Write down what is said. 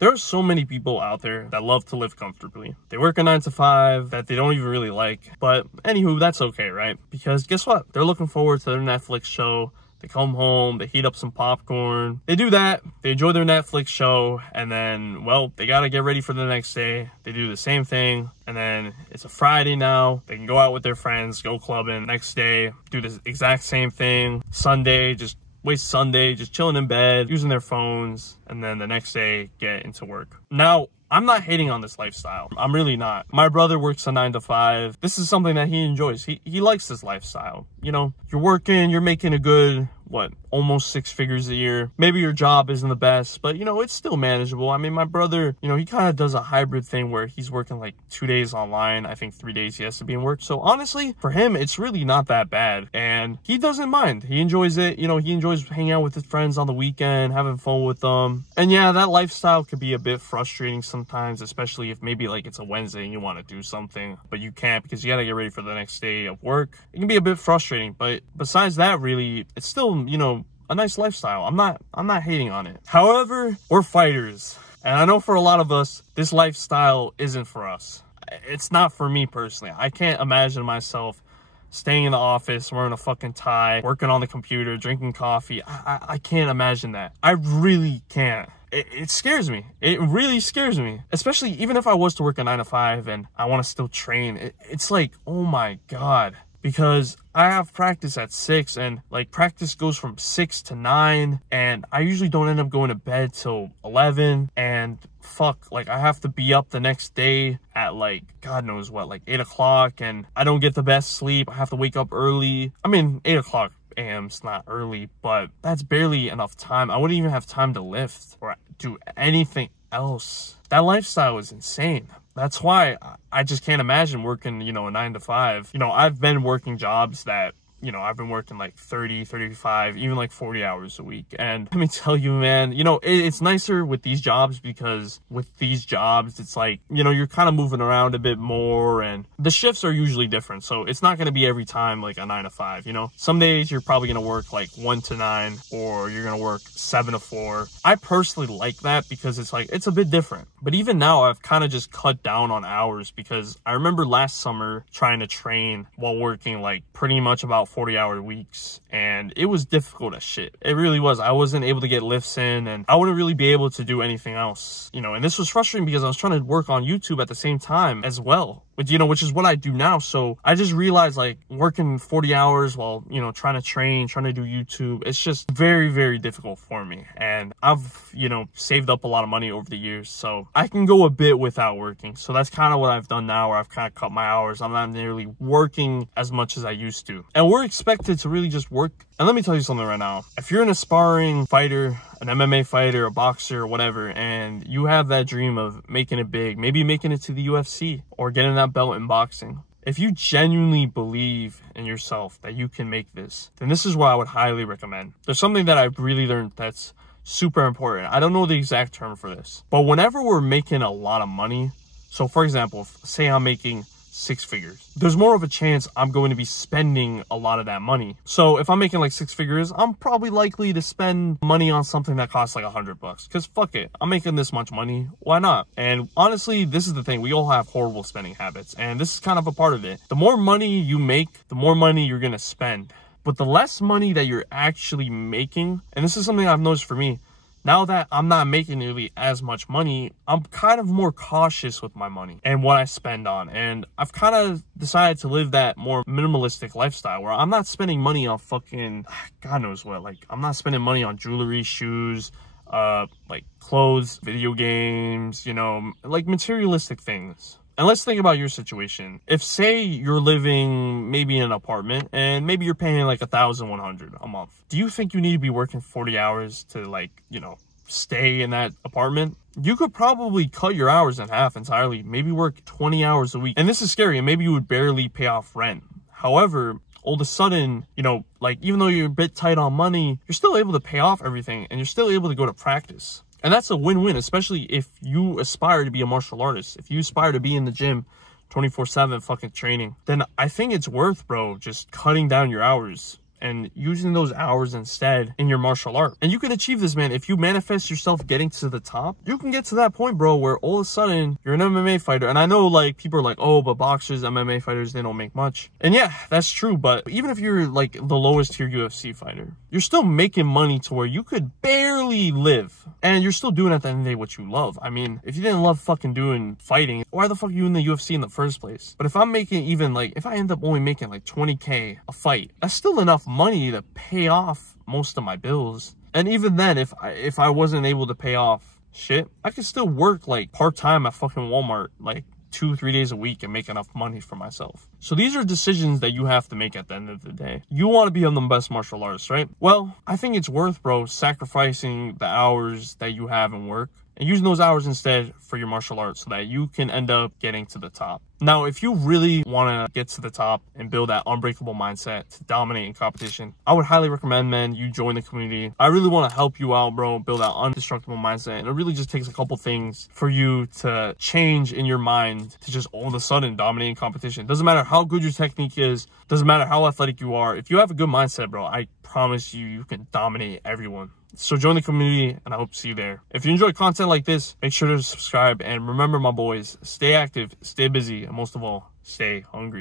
There are so many people out there that love to live comfortably. They work a 9 to 5 that they don't even really like. But anywho, that's okay, right? Because guess what? They're looking forward to their Netflix show. They come home, they heat up some popcorn. They do that, they enjoy their Netflix show, and then, well, they gotta get ready for the next day. They do the same thing, and then it's a Friday now. They can go out with their friends, go clubbing. Next day, do the exact same thing. Sunday, just waste Sunday, just chilling in bed, using their phones, and then the next day, get into work. Now, I'm not hating on this lifestyle. I'm really not. My brother works a 9 to 5. This is something that he enjoys. He likes this lifestyle. You know, you're working, you're making a good, what, almost 6 figures a year. Maybe your job isn't the best, but you know, it's still manageable. I mean, my brother, you know, he kind of does a hybrid thing where he's working like 2 days online. I think 3 days he has to be in work. So honestly, for him, it's really not that bad. And he doesn't mind. He enjoys it. You know, he enjoys hanging out with his friends on the weekend, having fun with them. And yeah, that lifestyle could be a bit frustrating sometimes, especially if maybe like it's a Wednesday and you want to do something, but you can't because you got to get ready for the next day of work. It can be a bit frustrating, but besides that, really, it's still, you know, a nice lifestyle. I'm not hating on it. However, we're fighters. And I know for a lot of us, this lifestyle isn't for us. It's not for me personally. I can't imagine myself staying in the office, wearing a fucking tie, working on the computer, drinking coffee. I can't imagine that. I really can't. It scares me. It really scares me. Especially even if I was to work a 9 to 5 and I want to still train. It's like, oh my God. Because I have practice at 6 and like practice goes from 6 to 9 and I usually don't end up going to bed till 11 and fuck, like I have to be up the next day at like God knows what, like 8 o'clock and I don't get the best sleep. I have to wake up early. I mean, 8 o'clock a.m.'s not early, but that's barely enough time. I wouldn't even have time to lift or do anything else. That lifestyle is insane. That's why I just can't imagine working, you know, a 9 to 5. You know, I've been working jobs that, you know, I've been working like 30, 35, even like 40 hours a week. And let me tell you, man, you know, it's nicer with these jobs because with these jobs, it's like, you know, you're kind of moving around a bit more and the shifts are usually different. So it's not going to be every time like a 9 to 5, you know, some days you're probably going to work like 1 to 9 or you're going to work 7 to 4. I personally like that because it's like, it's a bit different. But even now I've kind of just cut down on hours because I remember last summer trying to train while working like pretty much about 40-hour weeks and it was difficult as shit. It really was. I wasn't able to get lifts in and I wouldn't really be able to do anything else, you know, and this was frustrating because I was trying to work on YouTube at the same time as well, which, you know, which is what I do now. So I just realized like working 40 hours while, you know, trying to train, trying to do YouTube, it's just very, very difficult for me. And I've, you know, saved up a lot of money over the years, so I can go a bit without working. So that's kind of what I've done now, where I've kind of cut my hours. I'm not nearly working as much as I used to. And we're expected to really just work. And let me tell you something right now. If you're an aspiring fighter, an MMA fighter, a boxer, or whatever, and you have that dream of making it big, maybe making it to the UFC or getting that belt in boxing, if you genuinely believe in yourself that you can make this, then this is what I would highly recommend. There's something that I've really learned that's super important. I don't know the exact term for this, but whenever we're making a lot of money, so for example, say I'm making 6 figures, there's more of a chance I'm going to be spending a lot of that money. So if I'm making like 6 figures, I'm probably likely to spend money on something that costs like $100 because fuck it, I'm making this much money, why not? And honestly, this is the thing, we all have horrible spending habits and this is kind of a part of it. The more money you make, the more money you're gonna spend. But the less money that you're actually making, and this is something I've noticed for me, now that I'm not making nearly as much money, I'm kind of more cautious with my money and what I spend on. And I've kind of decided to live that more minimalistic lifestyle where I'm not spending money on fucking, God knows what. Like, I'm not spending money on jewelry, shoes, like clothes, video games, you know, like materialistic things. And let's think about your situation. If say you're living maybe in an apartment and maybe you're paying like $1,100 a month, do you think you need to be working 40 hours to like, you know, stay in that apartment? You could probably cut your hours in half entirely, maybe work 20 hours a week. And this is scary, and maybe you would barely pay off rent. However, all of a sudden, you know, like even though you're a bit tight on money, you're still able to pay off everything and you're still able to go to practice. And that's a win-win, especially if you aspire to be a martial artist. If you aspire to be in the gym 24/7 fucking training, then I think it's worth, bro, just cutting down your hours and using those hours instead in your martial art. And you can achieve this, man. If you manifest yourself getting to the top, you can get to that point, bro, where all of a sudden you're an MMA fighter. And I know like people are like, oh, but boxers, MMA fighters, they don't make much. And yeah, that's true. But even if you're like the lowest tier UFC fighter, you're still making money to where you could barely live. And you're still doing at the end of the day what you love. I mean, if you didn't love fucking doing fighting, why the fuck are you in the UFC in the first place? But if I'm making even like, if I end up only making like 20K a fight, that's still enough money to pay off most of my bills. And even then, if I wasn't able to pay off shit, I could still work like part-time at fucking Walmart, like 2-3 days a week, and make enough money for myself. So these are decisions that you have to make at the end of the day. You want to be the best martial artist, right? Well, I think it's worth, bro, sacrificing the hours that you have in work and using those hours instead for your martial arts so that you can end up getting to the top. Now, if you really want to get to the top and build that unbreakable mindset to dominate in competition, I would highly recommend, man, you join the community. I really want to help you out, bro, build that indestructible mindset. And it really just takes a couple things for you to change in your mind to just all of a sudden dominate in competition. Doesn't matter how good your technique is, doesn't matter how athletic you are. If you have a good mindset, bro, I promise you, you can dominate everyone. So join the community, and I hope to see you there. If you enjoy content like this, make sure to subscribe. And remember, my boys, stay active, stay busy, and most of all, stay hungry.